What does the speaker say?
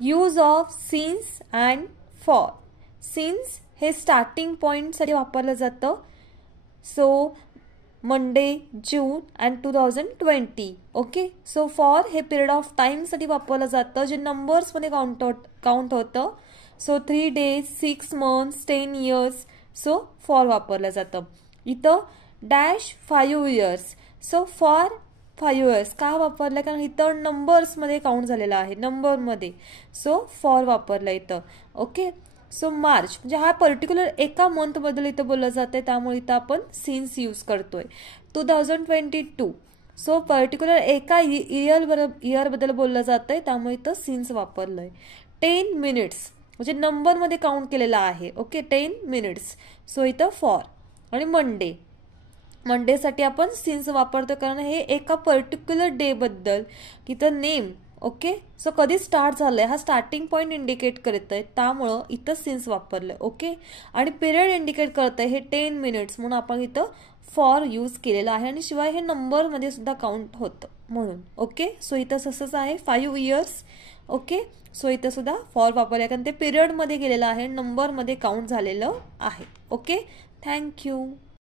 Use of since and for. Since हे starting पॉईंटसाठी वापरलं जातं. So Monday, June and 2020. Okay. So for हे पिरियड ऑफ टाईमसाठी वापरलं जातं जे नंबर्समध्ये काउंट होतं. So 3 days, 6 months, 10 years. So for वापरलं जातं. इथं dash 5 years. So for 5 years का वापरलं, कारण इथं नंबर्समध्ये काउंट झालेलं आहे, नंबरमध्ये. सो फॉर वापरलं इथं. ओके. सो मार्च म्हणजे हा पर्टिक्युलर एका मंथबद्दल इथं बोललं जाते, त्यामुळे इथं आपण सिन्स यूज करतोय. 2022. सो पर्टिक्युलर एका इयरबद्दल बोललं जातंय, त्यामुळे इथं सिन्स वापरलंय. 10 minutes म्हणजे नंबरमध्ये काउंट केलेला आहे. ओके. 10 minutes. सो इथं फॉर. आणि मंडेसाठी आपण सिन्स वापरतो, कारण हे एका पर्टिक्युलर डे बद्दल इथं नेम. ओके. सो कधी स्टार्ट झालंय हा स्टार्टिंग पॉईंट इंडिकेट करत आहे, त्यामुळं इथं सिन्स वापरलंय. ओके. आणि पिरियड इंडिकेट करत आहे हे 10 minutes, म्हणून आपण इथं फॉर यूज केलेला आहे. आणि शिवाय हे नंबरमध्ये सुद्धा काउंट होतं म्हणून. ओके. सो इथं तसंच आहे 5 years. ओके. सो इथं सुद्धा फॉर वापरले, कारण ते पिरियडमध्ये गेलेलं आहे, नंबरमध्ये काउंट झालेलं आहे. ओके. थँक्यू.